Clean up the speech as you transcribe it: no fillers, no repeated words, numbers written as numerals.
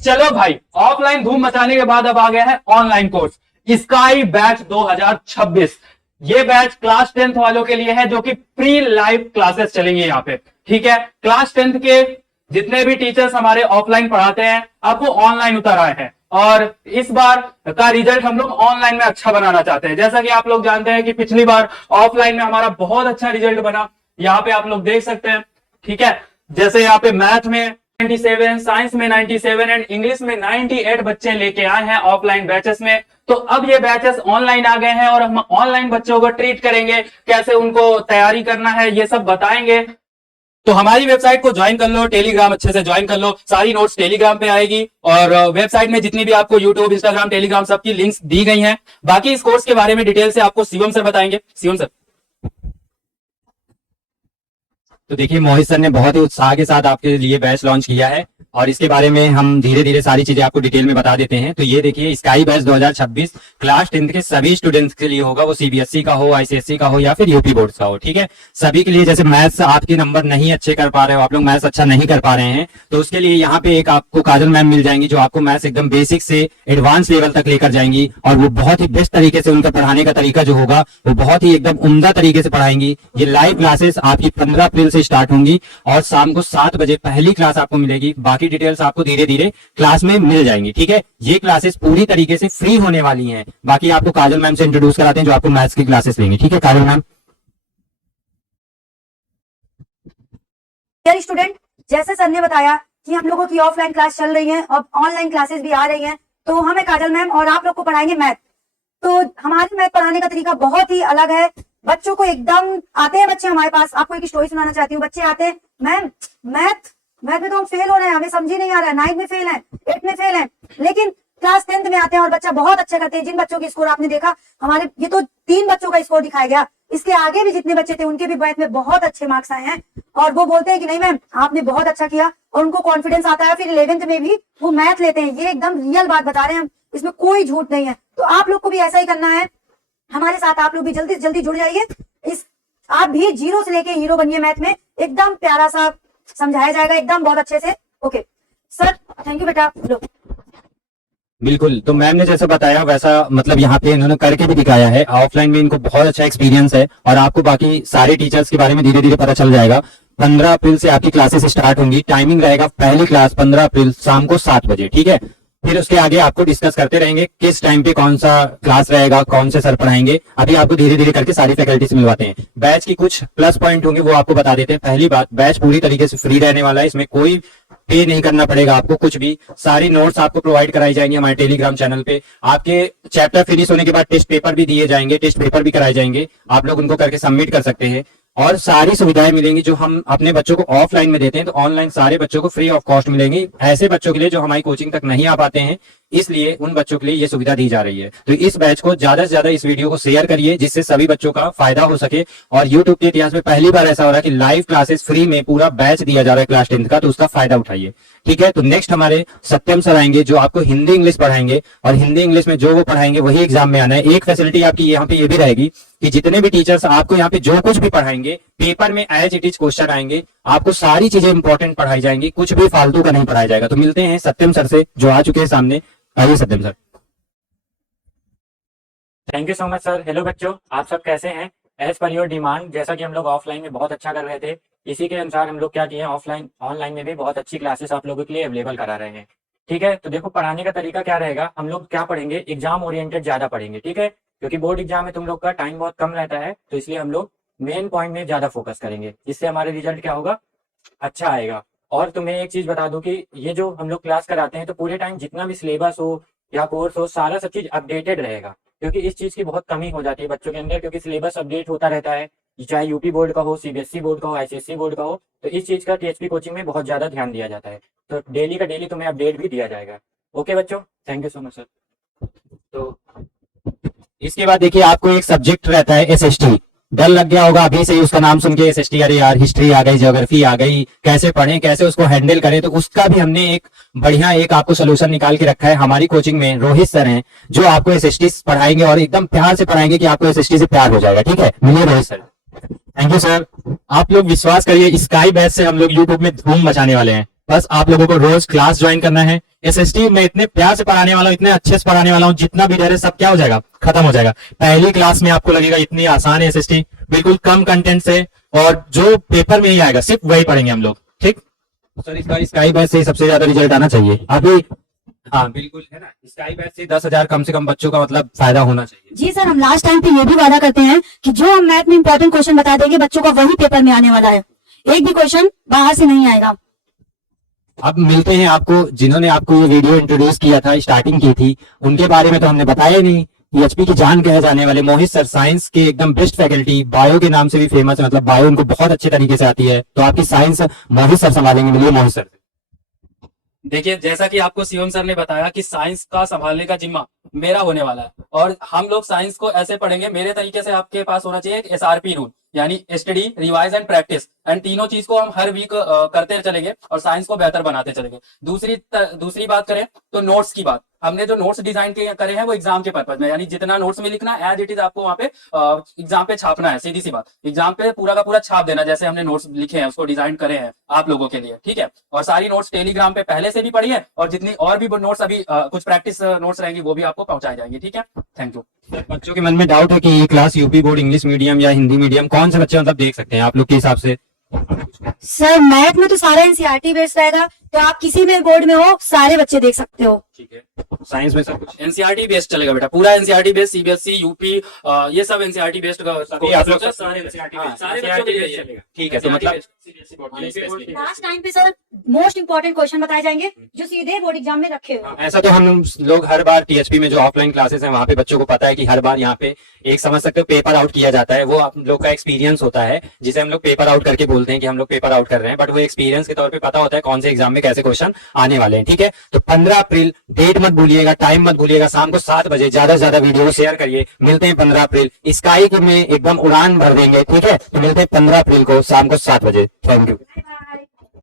चलो भाई, ऑफलाइन धूम मचाने के बाद अब आ गया है ऑनलाइन कोर्स स्काई बैच 2026। ये बैच क्लास 10th वालों के लिए है, जो कि प्री लाइव क्लासेस चलेंगे यहाँ पे। ठीक है, क्लास 10th के जितने भी टीचर्स हमारे ऑफलाइन पढ़ाते हैं अब वो ऑनलाइन उतर आए हैं, और इस बार का रिजल्ट हम लोग ऑनलाइन में अच्छा बनाना चाहते हैं। जैसा कि आप लोग जानते हैं कि पिछली बार ऑफलाइन में हमारा बहुत अच्छा रिजल्ट बना, यहाँ पे आप लोग देख सकते हैं। ठीक है, जैसे यहाँ पे मैथ में 97, साइंस में 97 एंड इंग्लिश में 98 बच्चे लेके आए हैं ऑफलाइन बैचेस में। तो अब ये बैचेस ऑनलाइन आ गए हैं और हम ऑनलाइन बच्चों को ट्रीट करेंगे, कैसे उनको तैयारी करना है ये सब बताएंगे। तो हमारी वेबसाइट को ज्वाइन कर लो, टेलीग्राम अच्छे से ज्वाइन कर लो, सारी नोट्स टेलीग्राम पे आएगी, और वेबसाइट में जितनी भी आपको यूट्यूब, इंस्टाग्राम, टेलीग्राम सबकी लिंक्स दी गई हैं। बाकी इस कोर्स के बारे में डिटेल से आपको शिवम सर बताएंगे। शिवम सर। तो देखिए, मोहित सर ने बहुत ही उत्साह के साथ आपके लिए बैच लॉन्च किया है और इसके बारे में हम धीरे धीरे सारी चीजें आपको डिटेल में बता देते हैं। तो ये देखिए, स्काई बैच 2026 क्लास 10th के सभी स्टूडेंट्स के लिए होगा, वो सीबीएसई का हो, आईसीएसई का हो या फिर यूपी बोर्ड का हो। ठीक है, सभी के लिए। जैसे मैथ्स आपके नंबर नहीं अच्छे कर पा रहे हो, आप लोग मैथ्स अच्छा नहीं कर पा रहे हैं, तो उसके लिए यहाँ पे एक आपको काजल मैम मिल जाएंगी, जो आपको मैथ्स एकदम बेसिक से एडवांस लेवल तक लेकर जाएंगी, और वो बहुत ही बेस्ट तरीके से उनका पढ़ाने का तरीका जो होगा वो बहुत ही एकदम उम्दा तरीके से पढ़ाएंगी। ये लाइव क्लासेस आपकी 15 अप्रैल से स्टार्ट होंगी और शाम को 7 बजे पहली क्लास आपको मिलेगी। बाकी डिटेल्स आपको धीरे धीरे क्लास में मिल जाएंगी। ठीक है, ये क्लासेस पूरी तरीके से फ्री होने वाली हैं। बाकी आपको काजल मैम से इंट्रोड्यूस कराते हैं, जो आपको मैथ्स की क्लासेस लेंगे। ठीक है काजल मैम। स्टूडेंट, जैसे सर ने बताया कि हम लोगों की ऑफलाइन क्लास चल रही है और ऑनलाइन क्लासेस भी आ रही हैं, तो हमें काजल मैम और आप लोग को पढ़ाएंगे मैथ। तो हमारे मैथ पढ़ाने का तरीका बहुत ही अलग है। बच्चों को एकदम आते हैं बच्चे हमारे पास। आपको एक स्टोरी सुनाना चाहती हूँ। बच्चे आते हैं, मैम मैथ में तो हम फेल हो रहे हैं, हमें समझ ही नहीं आ रहा है, 9 में फेल है, 8 में फेल है, लेकिन क्लास 10th में आते हैं और बच्चा बहुत अच्छा करते हैं। जिन बच्चों की स्कोर आपने देखा, हमारे ये तो 3 बच्चों का स्कोर दिखाया गया, इसके आगे भी जितने बच्चे थे उनके भी मैथ में बहुत अच्छे मार्क्स आए हैं, और वो बोलते हैं कि नहीं मैम आपने बहुत अच्छा किया, और उनको कॉन्फिडेंस आता है। फिर 11th में भी वो मैथ लेते हैं। ये एकदम रियल बात बता रहे हैं हम, इसमें कोई झूठ नहीं है। तो आप लोग को भी ऐसा ही करना है हमारे साथ। आप लोग भी जल्दी से जल्दी जुड़ जाइए। आप भी जीरो से लेके हीरो बनिए। मैथ में एकदम प्यारा सा समझाया जाएगा, एकदम बहुत अच्छे से। ओके सर, थैंक यू बेटा। लो। बिल्कुल, तो मैम ने जैसा बताया वैसा मतलब यहाँ पे इन्होंने करके भी दिखाया है। ऑफलाइन में इनको बहुत अच्छा एक्सपीरियंस है और आपको बाकी सारे टीचर्स के बारे में धीरे धीरे पता चल जाएगा। 15 अप्रैल से आपकी क्लासेस स्टार्ट होंगी। टाइमिंग रहेगा पहली क्लास 15 अप्रैल शाम को 7 बजे। ठीक है, फिर उसके आगे आपको डिस्कस करते रहेंगे किस टाइम पे कौन सा क्लास रहेगा, कौन से सर पढ़ाएंगे। अभी आपको धीरे धीरे करके सारी फैकल्टीज मिलवाते हैं। बैच की कुछ प्लस पॉइंट होंगे वो आपको बता देते हैं। पहली बात, बैच पूरी तरीके से फ्री रहने वाला है, इसमें कोई पे नहीं करना पड़ेगा आपको कुछ भी। सारी नोट्स आपको प्रोवाइड कराई जाएंगी हमारे टेलीग्राम चैनल पे। आपके चैप्टर फिनिश होने के बाद टेस्ट पेपर भी दिए जाएंगे, टेस्ट पेपर भी कराए जाएंगे, आप लोग उनको करके सबमिट कर सकते हैं। और सारी सुविधाएं मिलेंगी जो हम अपने बच्चों को ऑफलाइन में देते हैं, तो ऑनलाइन सारे बच्चों को फ्री ऑफ कॉस्ट मिलेंगी। ऐसे बच्चों के लिए जो हमारी कोचिंग तक नहीं आ पाते हैं, इसलिए उन बच्चों के लिए ये सुविधा दी जा रही है। तो इस बैच को ज्यादा से ज्यादा इस वीडियो को शेयर करिए, जिससे सभी बच्चों का फायदा हो सके। और यूट्यूब के इतिहास में पहली बार ऐसा हो रहा है कि लाइव क्लासेस फ्री में पूरा बैच दिया जा रहा है क्लास 10th का, तो उसका फायदा उठाइए। ठीक है, तो नेक्स्ट हमारे सत्यम सर आएंगे, जो आपको हिंदी इंग्लिश पढ़ाएंगे, और हिंदी इंग्लिश में जो वो पढ़ाएंगे वही एग्जाम में आना है। एक फैसिलिटी आपकी यहाँ पे ये भी रहेगी कि जितने भी टीचर्स आपको यहाँ पे जो कुछ भी पढ़ाएंगे, पेपर में एज इट इज क्वेश्चन आएंगे, आपको सारी चीजें इंपॉर्टेंट पढ़ाई जाएंगी, कुछ भी फालतू का नहीं पढ़ाया जाएगा। तो मिलते हैं सत्यम सर से, जो आ चुके हैं सामने। आइए Satyam sir. Thank you so much sir. Hello बच्चों, आप सब कैसे हैं? एज पर योर डिमांड, जैसा कि हम लोग ऑफलाइन में बहुत अच्छा कर रहे थे, इसी के अनुसार हम लोग क्या किए हैं, ऑनलाइन में भी बहुत अच्छी क्लासेस आप लोगों के लिए अवेलेबल करा रहे हैं। ठीक है, तो देखो पढ़ाने का तरीका क्या रहेगा, हम लोग क्या पढ़ेंगे, एग्जाम ओरिएंटेड ज्यादा पढ़ेंगे। ठीक है, क्योंकि बोर्ड एग्जाम में तुम लोग का टाइम बहुत कम रहता है, तो इसलिए हम लोग मेन पॉइंट में ज्यादा फोकस करेंगे, जिससे हमारे रिजल्ट क्या होगा, अच्छा आएगा। और तुम्हें एक चीज बता दूं कि ये जो हम लोग क्लास कराते हैं, तो पूरे टाइम जितना भी सिलेबस हो या कोर्स हो, सारा सब चीज अपडेटेड रहेगा, क्योंकि इस चीज की बहुत कमी हो जाती है बच्चों के अंदर, क्योंकि सिलेबस अपडेट होता रहता है, चाहे यूपी बोर्ड का हो, सीबीएसई बोर्ड का हो, आईसीएसई बोर्ड का हो। तो इस चीज का टीएचपी कोचिंग में बहुत ज्यादा ध्यान दिया जाता है, तो डेली का डेली तुम्हें अपडेट भी दिया जाएगा। ओके बच्चों, thank you so much sir. तो इसके बाद देखिए, आपको एक सब्जेक्ट रहता है एसएसटी। डर लग गया होगा अभी से ही उसका नाम सुन के, एसएसटी, अरे यार हिस्ट्री आ गई, ज्योग्राफी आ गई, कैसे पढ़ें, कैसे उसको हैंडल करें। तो उसका भी हमने एक बढ़िया एक आपको सोल्यूशन निकाल के रखा है। हमारी कोचिंग में रोहित सर हैं, जो आपको एसएसटी पढ़ाएंगे और एकदम प्यार से पढ़ाएंगे कि आपको एसएसटी से प्यार हो जाएगा। ठीक है, मिलिए Rohit sir. Thank you sir. आप लोग विश्वास करिए, स्काई बैच से हम लोग यूट्यूब में धूम मचाने वाले हैं। बस आप लोगों को रोज क्लास ज्वाइन करना है, एसएसटी मैं इतने प्यार से पढ़ाने वाला हूँ, इतने अच्छे से पढ़ाने वाला हूँ, जितना भी डर है सब क्या हो जाएगा, खत्म हो जाएगा। पहली क्लास में आपको लगेगा इतनी आसान है एसएसटी, बिल्कुल कम कंटेंट से, और जो पेपर में ही आएगा सिर्फ वही पढ़ेंगे हम लोग। ठीक सर, इसका स्काई बैच से सबसे ज्यादा रिजल्ट आना चाहिए अभी। हाँ बिल्कुल है ना, स्काई बैच से 10,000 कम से कम बच्चों का मतलब फायदा होना चाहिए। जी सर, हम लास्ट टाइम पे ये भी वादा करते हैं कि जो हम मैथ में इंपॉर्टेंट क्वेश्चन बता देंगे बच्चों का वही पेपर में आने वाला है, एक भी क्वेश्चन बाहर से नहीं आएगा। अब मिलते हैं आपको, जिन्होंने आपको ये वीडियो इंट्रोड्यूस किया था, स्टार्टिंग की थी, उनके बारे में तो हमने बताया ही नहीं। पीएचपी की जान कहे जाने वाले मोहित सर, साइंस के एकदम बेस्ट फैकल्टी, बायो के नाम से भी फेमस है, मतलब बायो उनको बहुत अच्छे तरीके से आती है, तो आपकी साइंस मोहित सर संभालेंगे। मिलिए मोहित सर। देखिए, जैसा कि आपको शिवम सर ने बताया कि साइंस का संभालने का जिम्मा मेरा होने वाला है, और हम लोग साइंस को ऐसे पढ़ेंगे मेरे तरीके से। आपके पास होना चाहिए एक एसआरपी रूल, यानी study, revise and practice, and तीनों चीज को हम हर वीक करते चलेंगे और साइंस को बेहतर बनाते चलेंगे। दूसरी बात करें तो नोट्स की बात, हमने जो नोट्स डिजाइन करे हैं वो एग्जाम के पर्पज में, यानी जितना नोट्स में लिखना एज इट इज आपको वहाँ पे एग्जाम पे छापना है। सीधी सी बात, एग्जाम पे पूरा का पूरा छाप देना, जैसे हमने नोट्स लिखे हैं उसको डिजाइन करे हैं आप लोगों के लिए, ठीक है। और सारी नोट्स टेलीग्राम पे पहले से भी पढ़ी है, और जितनी और भी नोट्स अभी कुछ प्रैक्टिस नोट्स रहेंगी वो भी आपको पहुंचाई जाएंगी, ठीक है। Thank you. बच्चों के मन में डाउट है कि ये class UP board English medium या हिंदी मीडियम, कौन से बच्चे मतलब देख सकते हैं आप लोग के हिसाब से? सर मैथ में तो सारा एनसीईआरटी बेस्ड रहेगा, तो आप किसी भी बोर्ड में हो सारे बच्चे देख सकते हो। ठीक है, साइंस में सब कुछ एनसीईआरटी बेस्ड चलेगा बेटा, पूरा एनसीईआरटी बेस्ड, सीबीएसई, यूपी, ये सब एनसीईआरटी बेस्ड आप लोग सारे सारे बच्चों के लिए चलेगा। ठीक है, तो मतलब लास्ट टाइम पे सर मोस्ट इंपॉर्टेंट क्वेश्चन बताए जाएंगे जो सीधे बोर्ड एग्जाम में रखे हुए हैं। ऐसा तो हम लोग हर बार टीएचपी में जो ऑफलाइन क्लासेस हैं वहाँ पे बच्चों को पता है कि हर बार यहाँ पे एक समझ सकते हो पेपर आउट किया जाता है। वो आप लोग का एक्सपीरियंस होता है, जिसे हम लोग पेपर आउट करके बोलते हैं कि हम लोग पेपर आउट कर रहे हैं, बट वो एक्सपीरियंस के तौर पे पता होता है कौन से एग्जाम में कैसे क्वेश्चन आने वाले हैं। ठीक है, तो 15 अप्रैल, डेट मत भूलिएगा, टाइम मत भूलिएगा, शाम को 7 बजे ज्यादा से ज्यादा वीडियो को शेयर करिए। मिलते हैं 15 अप्रैल, स्काई में एकदम उड़ान भर देंगे। ठीक है, तो मिलते हैं 15 अप्रैल को शाम को 7 बजे। Thank you.